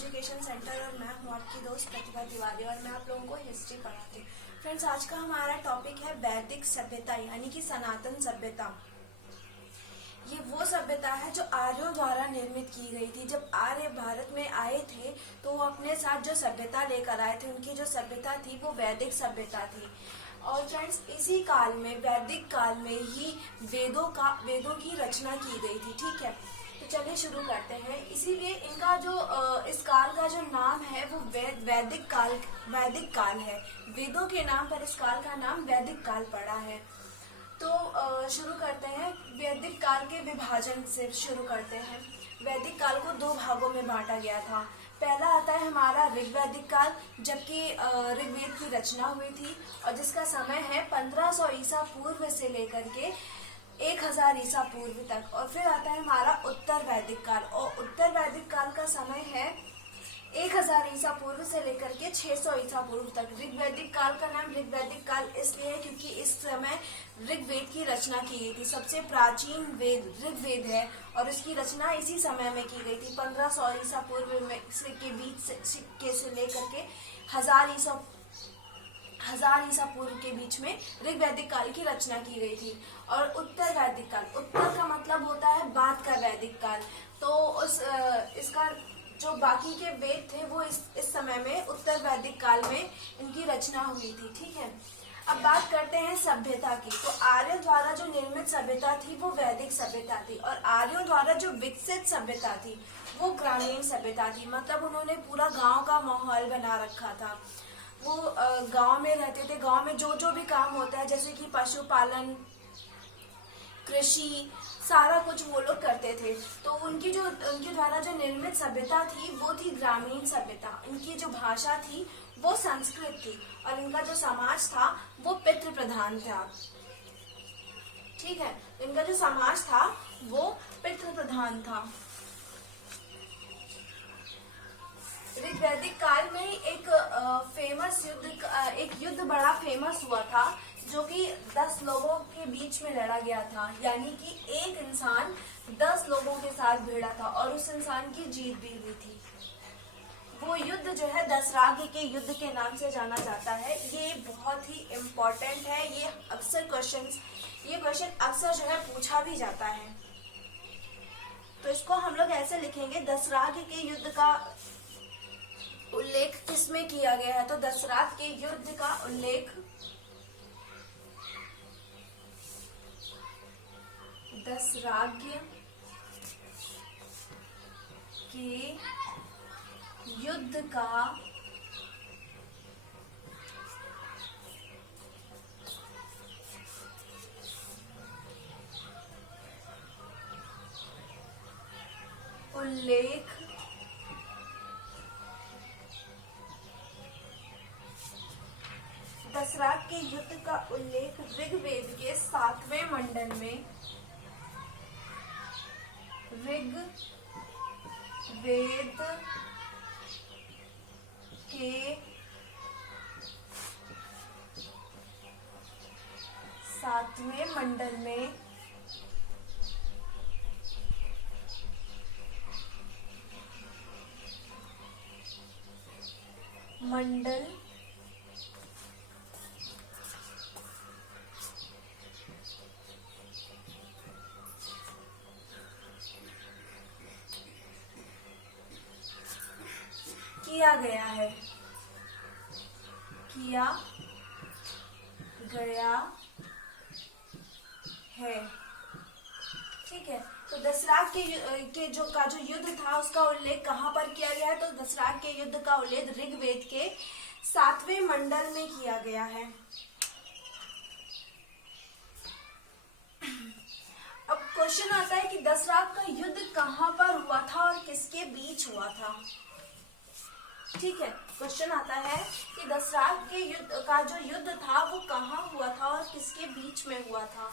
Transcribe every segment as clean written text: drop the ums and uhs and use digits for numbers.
Education centre और मैं हूँ आपकी दोस्त प्रतिभा तिवारी और मैं आप लोगों को हिस्ट्री पढ़ाती हूँ। फ्रेंड्स, आज का हमारा टॉपिक है वैदिक सभ्यता यानी कि सनातन सभ्यता। ये वो सभ्यता है जो आर्यों द्वारा निर्मित की गई थी। जब आर्य भारत में आए थे तो वो अपने साथ जो सभ्यता लेकर आए थे, उनकी जो सभ्यता थी वो वैदिक सभ्यता थी। और फ्रेंड्स, इसी काल में, वैदिक काल में ही वेदों की रचना की गई थी। ठीक है, तो चलिए शुरू करते हैं। इसीलिए इनका जो इस काल का जो नाम है वो वैदिक काल है। वेदों के नाम पर इस काल का नाम वैदिक काल पड़ा है। तो शुरू करते हैं। वैदिक काल के विभाजन से शुरू करते हैं। वैदिक काल को दो भागों में बांटा गया था। पहला आता है हमारा ऋग्वैदिक काल, जबकि ऋग्वेद की रचना हुई थी और जिसका समय है 1500 ईसा पूर्व से लेकर के 1000 ईसा पूर्व तक। और फिर आता है हमारा उत्तर वैदिक काल, और उत्तर वैदिक काल का समय है 1000 ईसा पूर्व से लेकर के 600 ईसा पूर्व तक। ऋग्वैदिक काल का नाम ऋग्वैदिक काल इसलिए है क्योंकि इस समय ऋग्वेद की रचना की गई थी। सबसे प्राचीन वेद ऋग्वेद है और इसकी रचना इसी समय में की गई थी। 1500 ईसा पूर्व में के बीच से लेकर के 1000 ईसा पूर्व के बीच में ऋग्वैदिक काल की रचना की गई थी। और उत्तर वैदिक काल, उत्तर का मतलब होता है बाद का वैदिक काल। तो इसका जो बाकी के वेद थे वो इस समय में उत्तर वैदिक काल में इनकी रचना हुई थी। ठीक है, अब बात करते हैं सभ्यता की। तो आर्यों द्वारा जो निर्मित सभ्यता थी वो वैदिक सभ्यता थी, और आर्यों द्वारा जो विकसित सभ्यता थी वो ग्रामीण सभ्यता थी। मतलब उन्होंने पूरा गांव का माहौल बना रखा था। वो गांव में रहते थे। गांव में जो भी काम होता है, जैसे कि पशुपालन, कृषि, सारा कुछ वो लोग करते थे। तो उनके द्वारा जो निर्मित सभ्यता थी वो थी ग्रामीण सभ्यता। इनकी जो भाषा थी वो संस्कृत थी और इनका जो समाज था वो पितृ प्रधान था। ठीक है, इनका जो समाज था वो पितृ प्रधान था। ऋग्वैदिक काल में एक युद्ध बड़ा फेमस हुआ था जो कि 10 लोगों के बीच में लड़ा गया था। यानी कि एक इंसान 10 लोगों के साथ भिड़ा था और उस इंसान की जीत भी हुई थी। वो युद्ध जो है दशराग के युद्ध के नाम से जाना जाता है। ये बहुत ही इम्पोर्टेंट है। ये क्वेश्चन अक्सर जो है पूछा भी जाता है। तो इसको हम लोग ऐसे लिखेंगे, दशराग के युद्ध का उल्लेख किसमें किया गया है? तो दशराग के युद्ध का उल्लेख दशराग्य के युद्ध का उल्लेख दशराग के युद्ध का उल्लेख ऋग्वेद के 7वें मंडल में, ऋग्वेद के 7वें मंडल में किया गया है। ठीक है, तो दशराग के जो युद्ध था उसका उल्लेख कहाँ पर किया गया है? तो दशराग के युद्ध का उल्लेख ऋग्वेद के 7वें मंडल में किया गया है। अब क्वेश्चन आता है कि दशराग का युद्ध कहाँ पर हुआ था और किसके बीच हुआ था? ठीक है, क्वेश्चन आता है कि दशराग के युद्ध का जो युद्ध था वो कहाँ हुआ था और किसके बीच में हुआ था?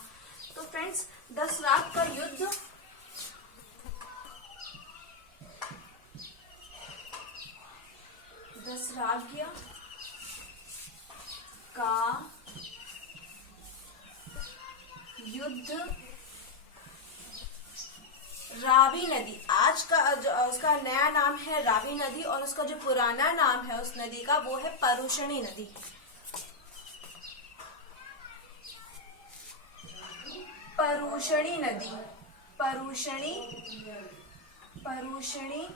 तो फ्रेंड्स, दशराग का युद्ध दशराग्य का युद्ध रावी नदी, आज का उसका नया नाम है रावी नदी, और उसका जो पुराना नाम है उस नदी का वो है परुषणी नदी। परुषणी नदी, परुषणी, परुषणी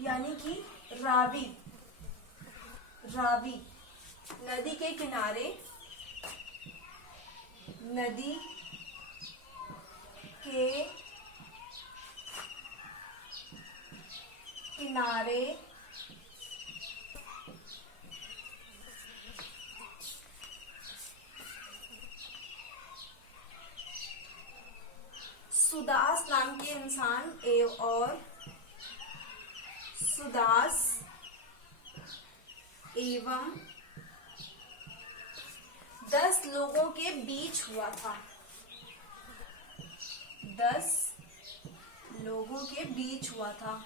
यानी कि रावी, रावी नदी के किनारे, नदी के किनारे सुदास नाम के इंसान और सुदास एवं 10 लोगों के बीच हुआ था, 10 लोगों के बीच हुआ था।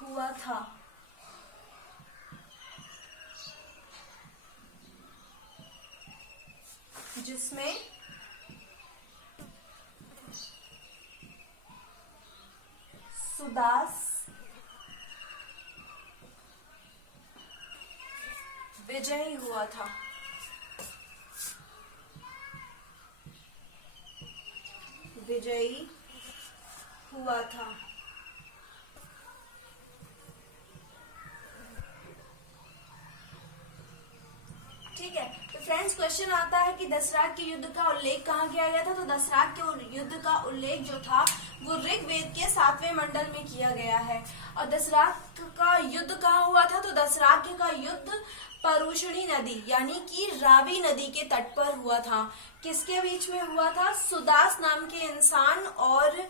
हुआ था जिसमें सुदास विजयी हुआ था, विजयी हुआ था। ठीक है, तो फ्रेंड्स क्वेश्चन आता है कि दशराग के युद्ध का उल्लेख कहाँ किया गया था। तो दशराग के युद्ध का उल्लेख जो था वो ऋग्वेद के 7वें मंडल में किया गया है। और दशराग का युद्ध कहाँ हुआ था, तो दशराग का युद्ध परुषणी नदी यानी कि रावी नदी के तट पर हुआ था। किसके बीच में हुआ था, सुदास नाम के इंसान और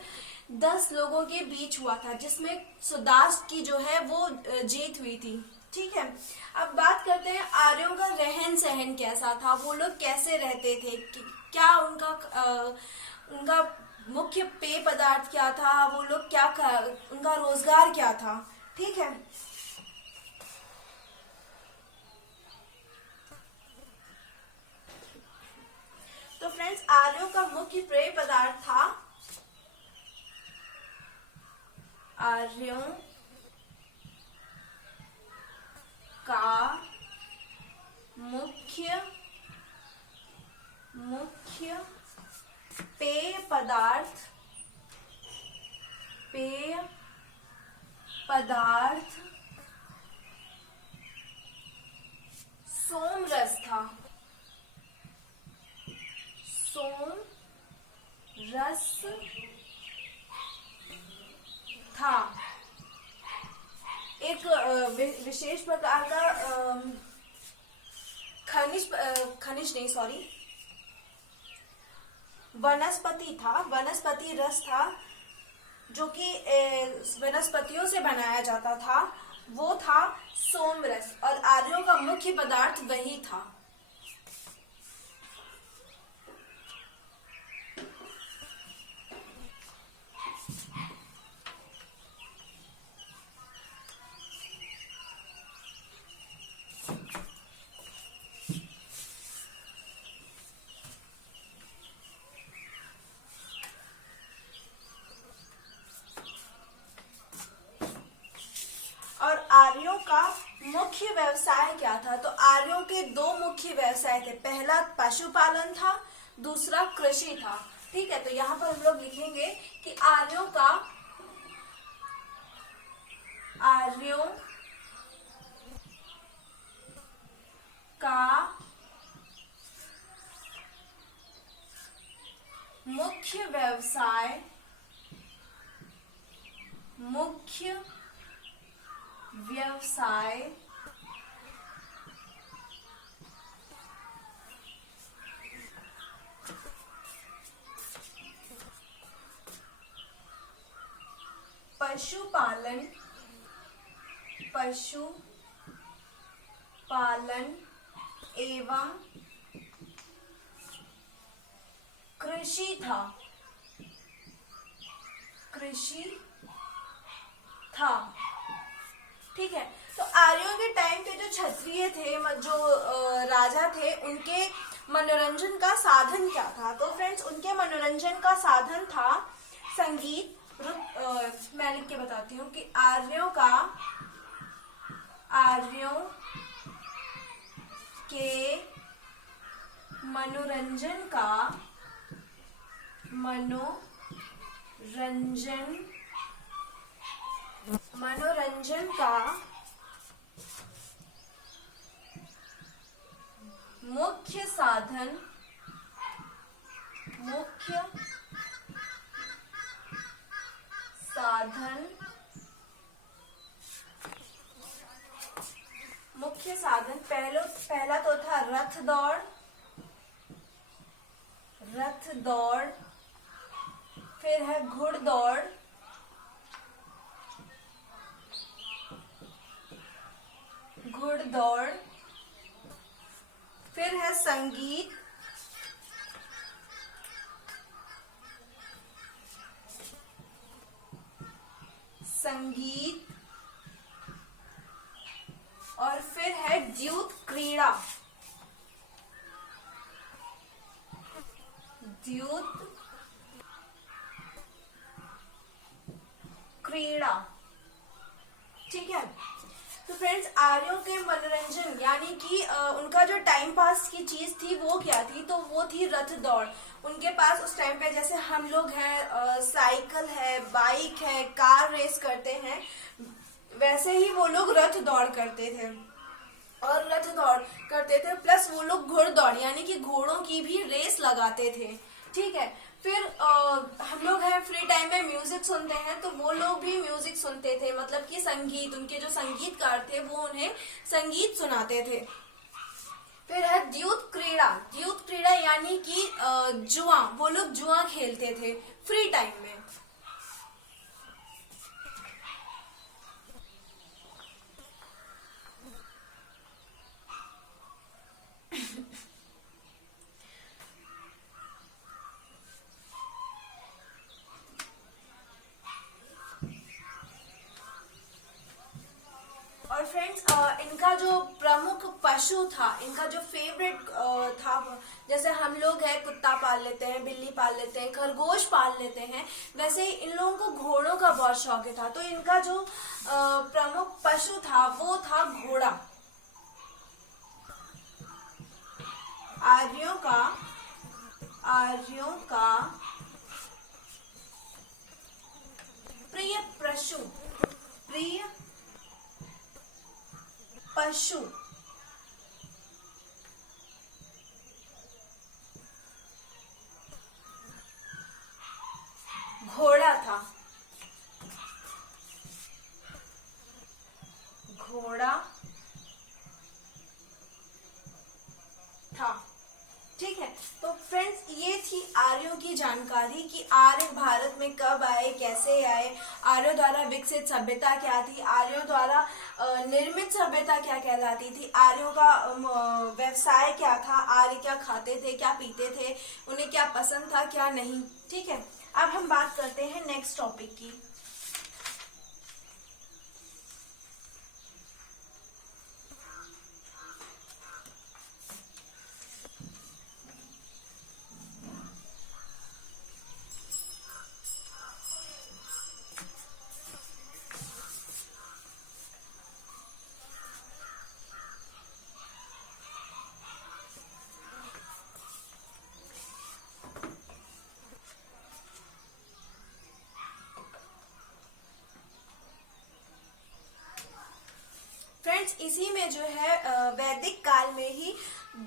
10 लोगों के बीच हुआ था, जिसमें सुदास की जो है वो जीत हुई थी। ठीक है, अब बात करते हैं आर्यों का रहन सहन कैसा था, वो लोग कैसे रहते थे, क्या उनका मुख्य पेय पदार्थ क्या था, वो लोग क्या उनका रोजगार क्या था। ठीक है, तो फ्रेंड्स आर्यों का मुख्य पेय पदार्थ था, आर्यों का मुख्य पेय पदार्थ सोमरस था, सोमरस था। एक विशेष प्रकार का खनिज नहीं सॉरी वनस्पति था, वनस्पति रस था, जो कि वनस्पतियों से बनाया जाता था, वो था सोमरस, और आर्यों का मुख्य पदार्थ वही था। और आर्यों का मुख्य व्यवसाय क्या था, तो आर्यों के 2 मुख्य व्यवसाय थे, पहला पशुपालन था, दूसरा कृषि था। ठीक है, तो यहाँ पर हम लोग लिखेंगे कि आर्यों का मुख्य व्यवसाय पशुपालन एवं कृषि था, था। ठीक है, तो आर्यों के टाइम पे जो क्षत्रिय थे, जो राजा थे, उनके मनोरंजन का साधन क्या था? तो फ्रेंड्स, उनके मनोरंजन का साधन था संगीत। मैं लिख के बताती हूँ कि आर्यों के मनोरंजन का मुख्य साधन पहला तो था रथ दौड़, फिर है घुड़दौड़, फिर है संगीत, और फिर है द्यूत क्रीड़ा। ठीक है, तो फ्रेंड्स, आर्यों के मनोरंजन यानी कि उनका जो टाइम पास की चीज थी वो क्या थी? तो वो थी रथ दौड़। उनके पास उस टाइम पे जैसे हम लोग हैं, साइकिल है, बाइक है, कार रेस करते हैं, वैसे ही वो लोग रथ दौड़ करते थे। प्लस वो लोग घुड़दौड़ यानी कि घोड़ों की भी रेस लगाते थे। ठीक है, फिर हम लोग हैं फ्री टाइम में म्यूजिक सुनते हैं, तो वो लोग भी म्यूजिक सुनते थे, मतलब कि संगीत, उनके जो संगीतकार थे वो उन्हें संगीत सुनाते थे। फिर है द्यूत क्रीड़ा यानी कि जुआ, वो लोग जुआ खेलते थे फ्री टाइम में। और फ्रेंड्स, इनका जो प्रमुख पशु था, इनका जो फेवरेट था, जैसे हम लोग है कुत्ता पाल लेते हैं, बिल्ली पाल लेते हैं, खरगोश पाल लेते हैं, वैसे ही इन लोगों को घोड़ों का बहुत शौक था। तो इनका जो प्रमुख पशु था वो था घोड़ा। आर्यों का प्रिय पशु घोड़ा था। ठीक है, तो फ्रेंड्स, ये थी आर्यों की जानकारी कि आर्य भारत में कब आए, कैसे आए, आर्यों द्वारा विकसित सभ्यता क्या थी, आर्यों द्वारा निर्मित सभ्यता क्या कहलाती थी, आर्यों का व्यवसाय क्या था, आर्य क्या खाते थे, क्या पीते थे, उन्हें क्या पसंद था, क्या नहीं। ठीक है, अब हम बात करते हैं नेक्स्ट टॉपिक की। फ्रेंड्स, इसी में जो है वैदिक काल में ही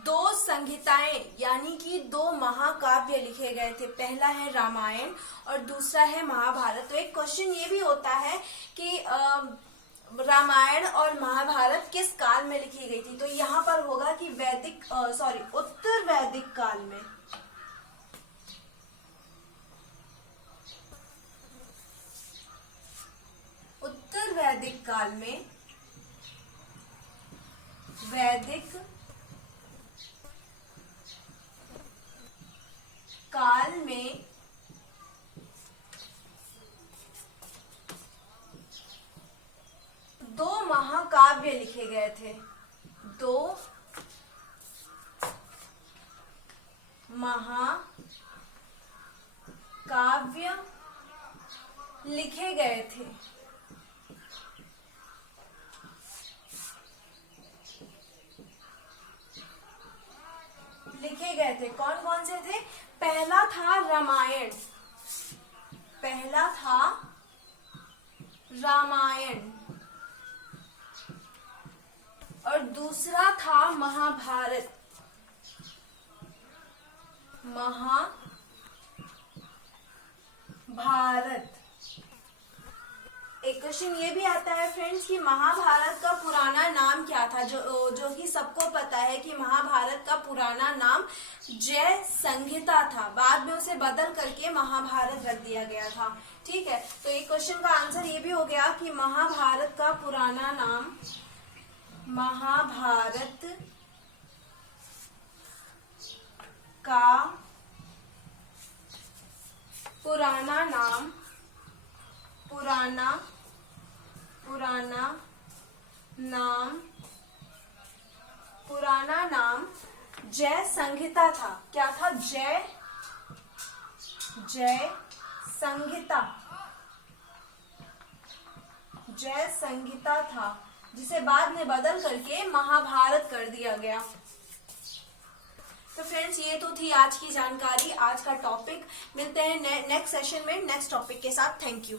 दो संहिताएं यानी कि दो महाकाव्य लिखे गए थे। पहला है रामायण और दूसरा है महाभारत। तो एक क्वेश्चन ये भी होता है कि रामायण और महाभारत किस काल में लिखी गई थी? तो यहाँ पर होगा कि उत्तर वैदिक काल में। उत्तर वैदिक काल में वैदिक काल में दो महाकाव्य लिखे गए थे। कौन कौन से थे? पहला था रामायण, और दूसरा था महाभारत। एक क्वेश्चन ये भी आता है फ्रेंड्स कि महाभारत का पुराना नाम क्या था? जो कि सबको पता है कि महाभारत का पुराना नाम जय संहिता था, बाद में उसे बदल करके महाभारत रख दिया गया था। ठीक है, तो एक क्वेश्चन का आंसर ये भी हो गया कि महाभारत का पुराना नाम पुराना नाम जय संहिता था। क्या था? जय संहिता था, जिसे बाद में बदल करके महाभारत कर दिया गया। तो फ्रेंड्स, ये तो थी आज की जानकारी, आज का टॉपिक। मिलते हैं नेक्स्ट सेशन में नेक्स्ट टॉपिक के साथ। Thank you.